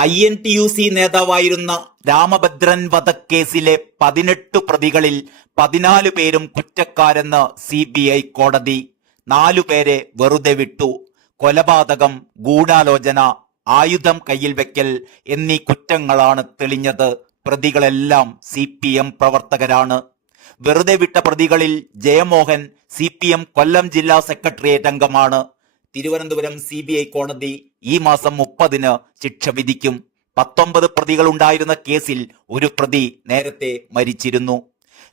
I N T U C നേതാവായിരുന്ന രാമഭദ്രൻ വധക്കേസിലെ പതിനെട്ട് പ്രതികളിൽ പതിനാല് പേരും കുറ്റക്കാരെന്ന് സി ബി ഐ കോടതി നാലു പേരെ വെറുതെ വിട്ടു. കൊലപാതകം ഗൂഢാലോചന ആയുധം കയ്യിൽ വെക്കൽ എന്നീ കുറ്റങ്ങളാണ് തെളിഞ്ഞത്. പ്രതികളെല്ലാം സി പി എം പ്രവർത്തകരാണ്. വെറുതെ വിട്ട പ്രതികളിൽ Jayamohan C P M Kollam ജില്ലാ സെക്രട്ടേറിയറ്റ് അംഗമാണ്. തിരുവനന്തപുരം സി ബി ഐ കോടതി ഈ മാസം മുപ്പതിന് ശിക്ഷ വിധിക്കും. പത്തൊമ്പത് പ്രതികൾ ഉണ്ടായിരുന്ന കേസിൽ ഒരു പ്രതി നേരത്തെ മരിച്ചിരുന്നു.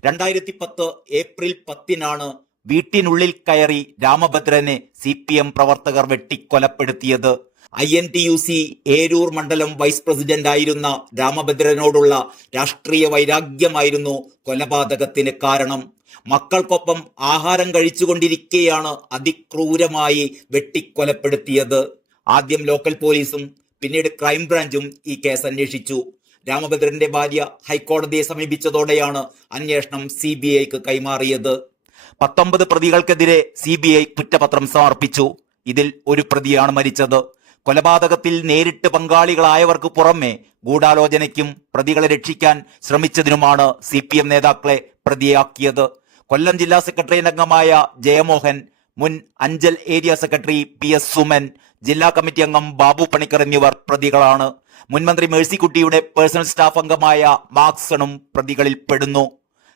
രണ്ടായിരത്തി പത്ത് ഏപ്രിൽ പത്തിനാണ് വീട്ടിനുള്ളിൽ കയറി രാമഭദ്രനെ സി പി എം പ്രവർത്തകർ വെട്ടിക്കൊലപ്പെടുത്തിയത്. I N T U C Eroor മണ്ഡലം വൈസ് പ്രസിഡന്റ് ആയിരുന്ന രാമഭദ്രനോടുള്ള രാഷ്ട്രീയ വൈരാഗ്യമായിരുന്നു കൊലപാതകത്തിന് കാരണം. മക്കൾക്കൊപ്പം ആഹാരം കഴിച്ചുകൊണ്ടിരിക്കെയാണ് അതിക്രൂരമായി വെട്ടിക്കൊലപ്പെടുത്തിയത്. ആദ്യം ലോക്കൽ പോലീസും പിന്നീട് ക്രൈംബ്രാഞ്ചും ഈ കേസ് അന്വേഷിച്ചു. രാമഭദ്രന്റെ ഭാര്യ ഹൈക്കോടതിയെ സമീപിച്ചതോടെയാണ് അന്വേഷണം സി ബി ഐക്ക് കൈമാറിയത്. പത്തൊമ്പത് പ്രതികൾക്കെതിരെ സി ബി ഐ കുറ്റപത്രം സമർപ്പിച്ചു. ഇതിൽ ഒരു പ്രതിയാണ് മരിച്ചത്. കൊലപാതകത്തിൽ നേരിട്ട് പങ്കാളികളായവർക്ക് പുറമെ ഗൂഢാലോചനയ്ക്കും പ്രതികളെ രക്ഷിക്കാൻ ശ്രമിച്ചതിനുമാണ് സി പി എം നേതാക്കളെ പ്രതിയാക്കിയത്. കൊല്ലം ജില്ലാ സെക്രട്ടറി അംഗമായ ജയമോഹൻ മുൻ Anchal area secretary P S Suman ജില്ലാ കമ്മിറ്റി അംഗം ബാബു പണിക്കർ എന്നിവർ പ്രതികളാണ്. മുൻമന്ത്രി മേഴ്സിക്കുട്ടിയുടെ പേഴ്സണൽ സ്റ്റാഫ് അംഗമായ മാക്സണും പ്രതികളിൽ പെടുന്നു.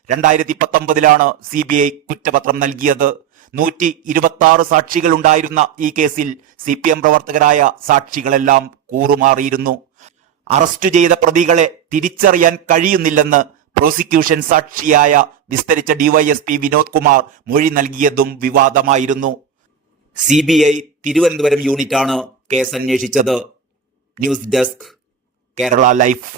രണ്ടായിരത്തി പത്തൊമ്പതിലാണ് സി ബി ഐ കുറ്റപത്രം നൽകിയത്. നൂറ്റി ഇരുപത്തി ആറ് സാക്ഷികൾ ഉണ്ടായിരുന്ന ഈ കേസിൽ സി പി എം പ്രവർത്തകരായ സാക്ഷികളെല്ലാം കൂറുമാറിയിരുന്നു. അറസ്റ്റ് ചെയ്ത പ്രതികളെ തിരിച്ചറിയാൻ കഴിയുന്നില്ലെന്ന് പ്രോസിക്യൂഷൻ സാക്ഷിയായ വിസ്തരിച്ച ഡിവൈഎസ്പി വിനോദ് കുമാർ മൊഴി നൽകിയതും വിവാദമായിരുന്നു. സി ബി ഐ തിരുവനന്തപുരം യൂണിറ്റാണ് കേസ് അന്വേഷിച്ചത്. News desk Kerala life.